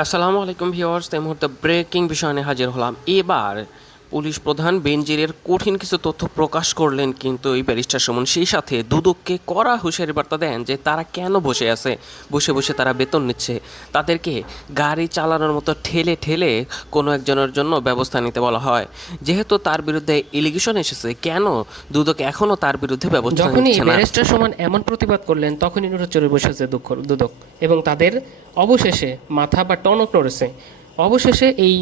আসসালামু আলাইকুম ভিউয়ার্স এই মুহূর্তে ব্রেকিং বিষয় নিয়ে হাজির হলাম। এবার পুলিশ প্রধান বেনজিরের কঠিন কিছু তথ্য প্রকাশ করলেন কিন্তু এই ব্যারিস্টার সুমন সেই সাথে দুদককে কড়া হুঁশিয়ারি বার্তা দেন যে তারা কেন বসে আছে। বসে বসে তারা বেতন নিচ্ছে। তাদেরকে গাড়ি চালানোর মতো ঠেলে ঠেলে কোনো একজনের জন্য ব্যবস্থা নিতে বলা হয়। যেহেতু তার বিরুদ্ধে এলিগেশন এসেছে কেন দুদক এখনও তার বিরুদ্ধে ব্যবস্থা যখনই ব্যারিস্টার সমান এমন প্রতিবাদ করলেন তখনই নোটিশ চড়ে বসেছে দুঃখ দুদক। এবং তাদের অবশেষে মাথা বা টনক নড়েছে। অবশেষে এই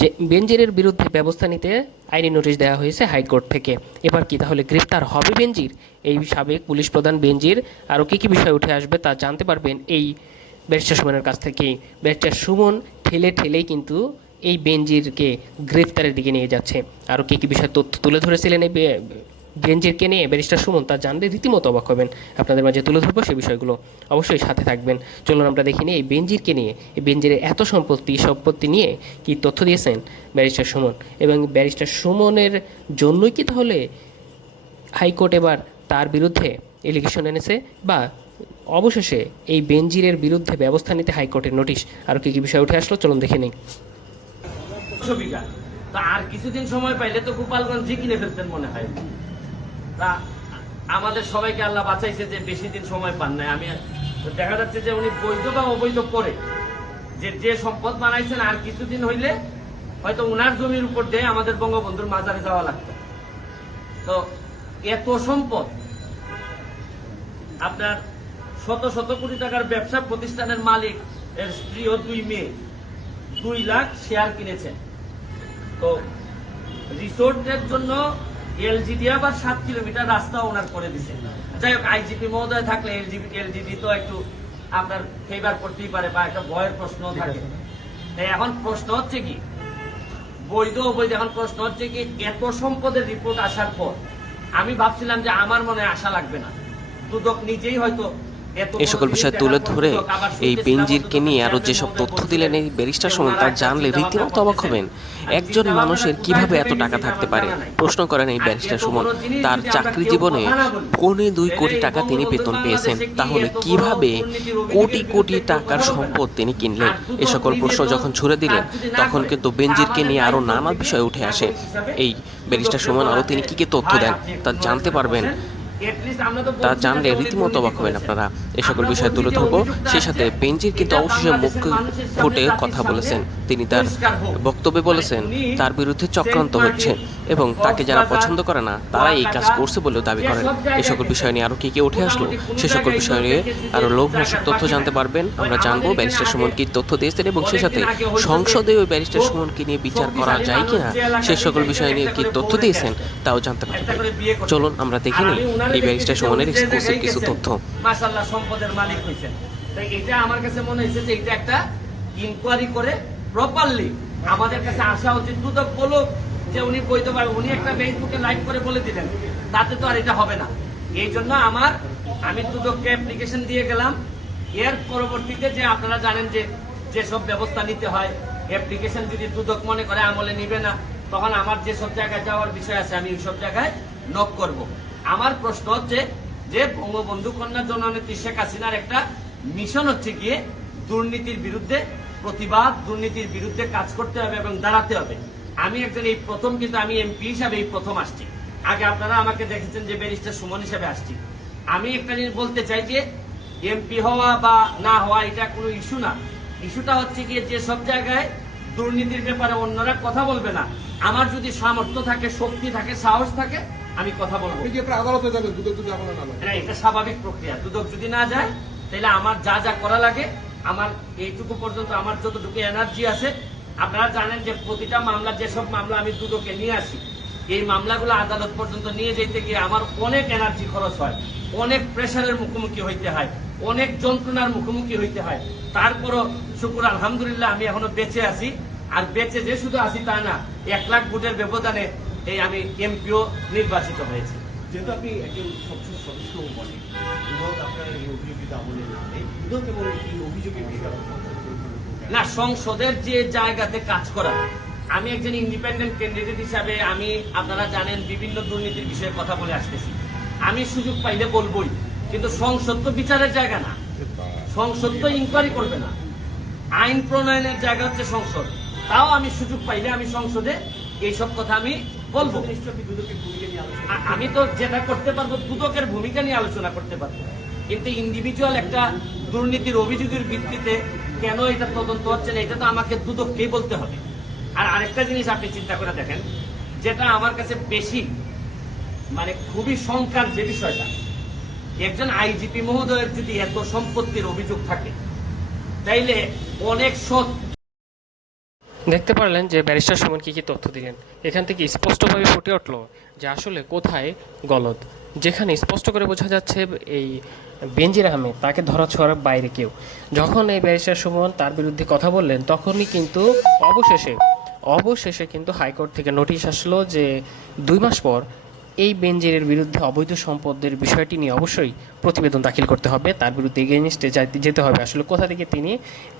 যে বেনজিরের বিরুদ্ধে ব্যবস্থা নিতে আইনি নোটিশ দেওয়া হয়েছে হাইকোর্ট থেকে। এবার কি তাহলে গ্রেপ্তার হবে বেঞ্জির এই সাবেক পুলিশ প্রধান বেঞ্জির আরও কী কী বিষয় উঠে আসবে তা জানতে পারবেন এই ব্যারিস্টার সুমনের কাছ থেকেই। ব্যারিস্টার সুমন ঠেলে ঠেলেই কিন্তু এই বেঞ্জিরকে গ্রেফতারের দিকে নিয়ে যাচ্ছে। আরও কী কী বিষয় তথ্য তুলে ধরেছিলেন এই বেনজিরকে নিয়ে ব্যারিস্টার সুমন তা জানলে রীতিমতো অবাক হবেন। আপনাদের মাঝে তুলে ধরবো সে বিষয়গুলো। অবশ্যই সাথে থাকবেন। চলুন আমরা দেখি এই বেনজিরকে নিয়ে এই বেনজিরের এত সম্পত্তি সম্পত্তি নিয়ে কি তথ্য দিয়েছেন ব্যারিস্টার সুমন? এবং ব্যারিস্টার সুমনের জন্যই কি তাহলে হাইকোর্ট এবার তার বিরুদ্ধে এলিগেশন এনেছে? বা অবশেষে এই বেনজিরের বিরুদ্ধে ব্যবস্থা নিতে হাইকোর্টের নোটিশ? আর কি কি বিষয় উঠে আসলো? চলুন দেখে নিই। আর কিছুদিন সময় পাইলে তো গোপালগঞ্জ কিনে ফেলতেন মনে হয়। তা আমাদের সবাইকে আল্লাহ বাঁচাইছে যে বেশি দিন সময় পান নাই। আমি দেখা যাচ্ছে যে উনি বৈধ বা অবৈধ করে যে যে সম্পদ বানাইছেন, আর কিছুদিন হইলে হয়তো উনার জমির উপর দিয়ে আমাদের বঙ্গবন্ধুর মাজারে যাওয়া লাগতো। তো এত সম্পদ, আপনার শত শত কোটি টাকার ব্যবসা প্রতিষ্ঠানের মালিক এর স্ত্রী ও দুই মেয়ে, দুই লাখ শেয়ার কিনেছেন। তো রিসোর্টের জন্য এলজিডি আবার সাত কিলোমিটার রাস্তা ওনার করে দিছে যাই হোক আইজিপি মহোদয় থাকলে এলজিবি এলজিডি তো একটু আপনার ফেভার করতেই পারে বা একটা ভয়ের প্রশ্ন থাকে। এখন প্রশ্ন হচ্ছে কি? বৈধ অবৈধ এখন প্রশ্ন হচ্ছে কি এত সম্পদের রিপোর্ট আসার পর আমি ভাবছিলাম যে আমার মনে হয় আশা লাগবে না। দুদক নিজেই হয়তো এই সকল বিষয় তুলে ধরে এই বেনজিরকে নিয়ে আরও চেয়ারম্যান যেসব তথ্য দিলেন, এই ব্যারিস্টার সমান তা জানলে রীতিমতো অবাক হবেন। একজন মানুষের কীভাবে এত টাকা থাকতে পারে? প্রশ্ন করেন এই ব্যারিস্টার সুমন। তার চাকরি জীবনে পৌনে দুই কোটি টাকা তিনি বেতন পেয়েছেন। তাহলে কীভাবে কোটি কোটি টাকার সম্পদ তিনি কিনলেন? এ সকল প্রশ্ন যখন ছুড়ে দিলেন, তখন কিন্তু বেনজিরকে নিয়ে আরও নানা বিষয় উঠে আসে। এই ব্যারিস্টার সুমন আরও তিনি কী কী তথ্য দেন তা জানতে পারবেন। তা জানলে রীতিমতো অবাক হবেন আপনারা। এ সকল বিষয় তুলে ধরবো। সেই সাথে বেঞ্জির কিন্তু অবশেষে মুখ ফুটে কথা বলেছেন। তিনি তার বক্তব্যে বলেছেন, তার বিরুদ্ধে চক্রান্ত হচ্ছে এবং তাকে যারা পছন্দ করে না তারা এই কাজ করছে বলেও দাবি করেন। এ সকল বিষয় নিয়ে আরও কি কি উঠে আসলো? সে সকল বিষয় নিয়ে আরও লোকভাষক তথ্য জানতে পারবেন। আমরা জানব ব্যারিস্টার সুমন কি তথ্য দিয়েছেন এবং সেই সাথে সংসদে ওই ব্যারিস্টার সুমনকে নিয়ে বিচার করা যায় কিনা, সে সকল বিষয় নিয়ে কি তথ্য দিয়েছেন তাও জানতে পারবেন। চলুন আমরা দেখে নিই এই ব্যারিস্টার সুমনের এক্সক্লুসিভ কিছু তথ্য। সম্পদের মালিক হয়েছেন। তাই এটা আমার কাছে মনে হয়েছে যে এটা একটা ইনকোয়ারি করে প্রপারলি আমাদের কাছে আসা উচিত, দুদক বলুক যে উনি বৈধ পারবে উনি একটা ফেসবুকে লাইভ করে বলে দিলেন। তাতে তো আর এটা হবে না। এই জন্য আমার আমি দুদককে অ্যাপ্লিকেশন দিয়ে গেলাম। এর পরবর্তীতে যে আপনারা জানেন যে যেসব ব্যবস্থা নিতে হয় অ্যাপ্লিকেশন যদি দুদক মনে করে আমলে নিবে না, তখন আমার যেসব জায়গায় যাওয়ার বিষয় আছে, আমি ওইসব জায়গায় নক করব। আমার প্রশ্ন হচ্ছে যে বঙ্গবন্ধু কন্যা জননেত্রী শেখ হাসিনার একটা মিশন হচ্ছে গিয়ে দুর্নীতির বিরুদ্ধে প্রতিবাদ, দুর্নীতির বিরুদ্ধে কাজ করতে হবে এবং দাঁড়াতে হবে। আমি একজন এই প্রথম, কিন্তু আমি এমপি হিসাবে এই প্রথম আসছি। আগে আপনারা আমাকে দেখেছেন যে ব্যারিস্টার সুমন হিসাবে আসছি। আমি একটা জিনিস বলতে চাই যে, এমপি হওয়া বা না হওয়া এটা কোনো ইস্যু না। ইস্যুটা হচ্ছে গিয়ে যে সব জায়গায় দুর্নীতির ব্যাপারে অন্যরা কথা বলবে না। আমার যদি সামর্থ্য থাকে, শক্তি থাকে, সাহস থাকে আমি কথা বলব। আদালতে যাবেন দুদক যদি না এটা স্বাভাবিক প্রক্রিয়া। দুদক যদি না যায় তাহলে আমার যা যা করা লাগে আমার এইটুকু পর্যন্ত আমার যতটুকু এনার্জি আছে আপনারা জানেন যে প্রতিটা মামলা যেসব মামলা আমি দুদকে নিয়ে আসি এই মামলাগুলো আদালত পর্যন্ত নিয়ে যেতে গিয়ে আমার অনেক এনার্জি খরচ হয় অনেক প্রেশারের মুখোমুখি হইতে হয় অনেক যন্ত্রণার মুখোমুখি হইতে হয়। তারপরও শুকুর আলহামদুলিল্লাহ আমি এখনও বেঁচে আছি। আর বেঁচে যে শুধু আছি তা না এক লাখ ভোটের ব্যবধানে এই আমি এমপিও নির্বাচিত হয়েছি। যেহেতু আপনি একজন সংসদ সদস্য বলেন আপনার এই অভিযোগিতা আমলে। না সংসদের যে জায়গাতে কাজ করা আমি একজন ইন্ডিপেন্ডেন্ট ক্যান্ডিডেট হিসাবে আমি আপনারা জানেন বিভিন্ন দুর্নীতির বিষয়ে কথা বলে আসতেছি। আমি সুযোগ পাইলে বলবই কিন্তু সংসদ তো বিচারের জায়গা না। সংসদ তো ইনকোয়ারি করবে না। আইন প্রণয়নের জায়গা হচ্ছে সংসদ। তাও আমি সুযোগ পাইলে আমি সংসদে এইসব কথা আমি বলব। আমি তো যেটা করতে পারব দুদকের ভূমিকা নিয়ে আলোচনা করতে পারব। কিন্তু ইন্ডিভিজুয়াল একটা দুর্নীতির অভিযোগের ভিত্তিতে কেন এটা তদন্ত হচ্ছে না এটা তো আমাকে দুদককেই বলতে হবে। আর আরেকটা জিনিস আপনি চিন্তা করে দেখেন যেটা আমার কাছে বেশি মানে খুবই শঙ্কার যে বিষয়টা একজন আইজিপি মহোদয়ের যদি এত সম্পত্তির অভিযোগ থাকে তাইলে অনেক সৎ দেখতে পারলেন যে ব্যারিস্টার সুমন কী কী তথ্য দিলেন। এখান থেকে স্পষ্টভাবে ফুটে উঠল যে আসলে কোথায় গলত যেখানে স্পষ্ট করে বোঝা যাচ্ছে এই বেঞ্জির আহমেদ, তাকে ধরা ছোঁয়ার বাইরে কেউ। যখন এই ব্যারিস্টার সুমন তার বিরুদ্ধে কথা বললেন, তখনই কিন্তু অবশেষে অবশেষে কিন্তু হাইকোর্ট থেকে নোটিশ আসলো যে দুই মাস পর এই বেঞ্জের বিরুদ্ধে অবৈধ সম্পদের বিষয়টি নিয়ে অবশ্যই প্রতিবেদন দাখিল করতে হবে। তার বিরুদ্ধে এগেনস্টে যেতে হবে। আসলে কোথা থেকে তিনি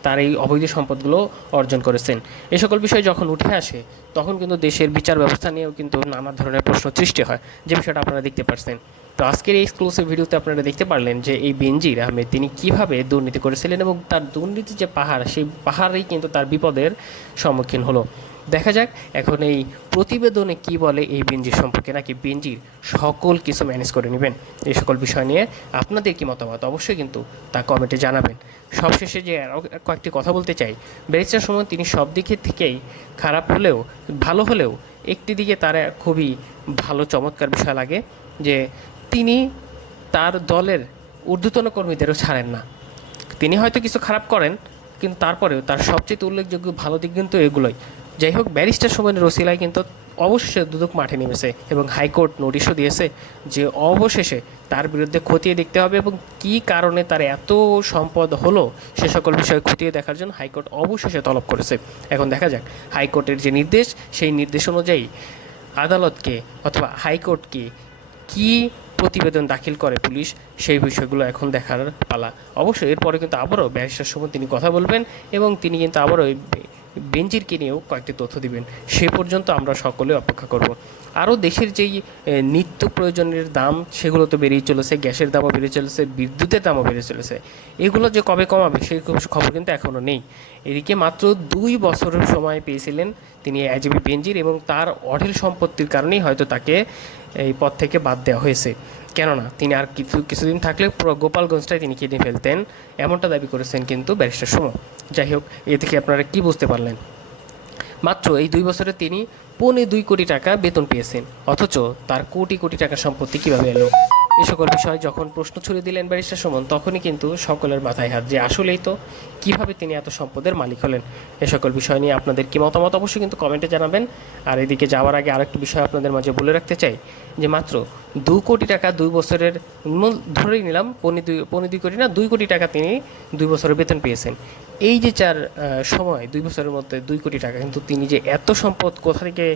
তার এই অবৈধ সম্পদগুলো অর্জন করেছেন? এ সকল বিষয় যখন উঠে আসে, তখন কিন্তু দেশের বিচার ব্যবস্থা নিয়েও কিন্তু নানা ধরনের প্রশ্ন সৃষ্টি হয়। যে বিষয়টা আপনারা দেখতে পাচ্ছেন তো আজকের এই এক্সক্লুসিভ ভিডিওতে আপনারা দেখতে পারলেন যে এই বেনজির আহমেদ, তিনি কীভাবে দুর্নীতি করেছিলেন এবং তার দুর্নীতি যে পাহাড়, সেই পাহাড়েই কিন্তু তার বিপদের সম্মুখীন হলো। দেখা যাক এখন এই প্রতিবেদনে কি বলে এই বেঞ্জির সম্পর্কে, নাকি বেঞ্জির সকল কিছু ম্যানেজ করে নেবেন? এই সকল বিষয় নিয়ে আপনাদের কি মতামত? অবশ্যই কিন্তু তা কমেন্টে জানাবেন। সবশেষে যে কয়েকটি কথা বলতে চাই। ব্যারিস্টার সময় তিনি সব দিকে থেকেই খারাপ হলেও, ভালো হলেও একটি দিকে তার খুবই ভালো চমৎকার বিষয় লাগে যে তিনি তার দলের ঊর্ধ্বতন কর্মীদেরও ছাড়েন না। তিনি হয়তো কিছু খারাপ করেন, কিন্তু তারপরেও তার সবচেয়ে উল্লেখযোগ্য ভালো দিক কিন্তু এগুলোই। যাই হোক, ব্যারিস্টার সময়ের রসিলায় কিন্তু অবশেষে দুদক মাঠে নেমেছে এবং হাইকোর্ট নোটিশও দিয়েছে যে অবশেষে তার বিরুদ্ধে খতিয়ে দেখতে হবে এবং কী কারণে তার এত সম্পদ হলো সে সকল বিষয় খতিয়ে দেখার জন্য হাইকোর্ট অবশেষে তলব করেছে। এখন দেখা যাক, হাইকোর্টের যে নির্দেশ, সেই নির্দেশ অনুযায়ী আদালতকে অথবা হাইকোর্টকে কি প্রতিবেদন দাখিল করে পুলিশ, সেই বিষয়গুলো এখন দেখার পালা। অবশ্যই এরপরে কিন্তু আবারও ব্যারিস্টার সময় তিনি কথা বলবেন এবং তিনি কিন্তু আবারও বেঞ্জিরকে নিয়েও কয়েকটি তথ্য দিবেন। সে পর্যন্ত আমরা সকলে অপেক্ষা করব। আরও দেশের যেই নিত্য প্রয়োজনের দাম, সেগুলো তো বেড়েই চলেছে, গ্যাসের দামও বেড়ে চলেছে, বিদ্যুতের দামও বেড়ে চলেছে। এগুলো যে কবে কমাবে, সেই খবর কিন্তু এখনও নেই। এদিকে মাত্র দুই বছরের সময় পেয়েছিলেন তিনি অ্যাজিবি বেঞ্জির এবং তার অঢেল সম্পত্তির কারণেই হয়তো তাকে এই পদ থেকে বাদ দেওয়া হয়েছে। কেননা তিনি আর কিছু, কিছুদিন থাকলে গোপালগঞ্জটাই তিনি কিনে ফেলতেন, এমনটা দাবি করেছেন কিন্তু ব্যারিস্টার সুমো যাই হোক, এ থেকে আপনারা কি বুঝতে পারলেন? মাত্র এই দুই বছরে তিনি পৌনে দুই কোটি টাকা বেতন পেয়েছেন, অথচ তার কোটি কোটি টাকা সম্পত্তি কীভাবে এলো? এই সকল বিষয় যখন প্রশ্ন ছুড়ে দিলেন ব্যারিস্টার সুমন, তখনই কিন্তু সকলের মাথায় হাত যে আসলেই তো কীভাবে তিনি এত সম্পদের মালিক হলেন। এ সকল বিষয় নিয়ে আপনাদের কি মতামত অবশ্যই কিন্তু কমেন্টে জানাবেন। আর এদিকে যাওয়ার আগে আরেকটি বিষয় আপনাদের মাঝে বলে রাখতে চাই, যে মাত্র দু কোটি টাকা দুই বছরের ধরেই নিলাম, পৌনে দুই পৌনে দুই কোটি না, দুই কোটি টাকা তিনি দুই বছরের বেতন পেয়েছেন। এই যে চার সময়, দুই বছরের মধ্যে দুই কোটি টাকা কিন্তু তিনি যে এত সম্পদ কোথা থেকে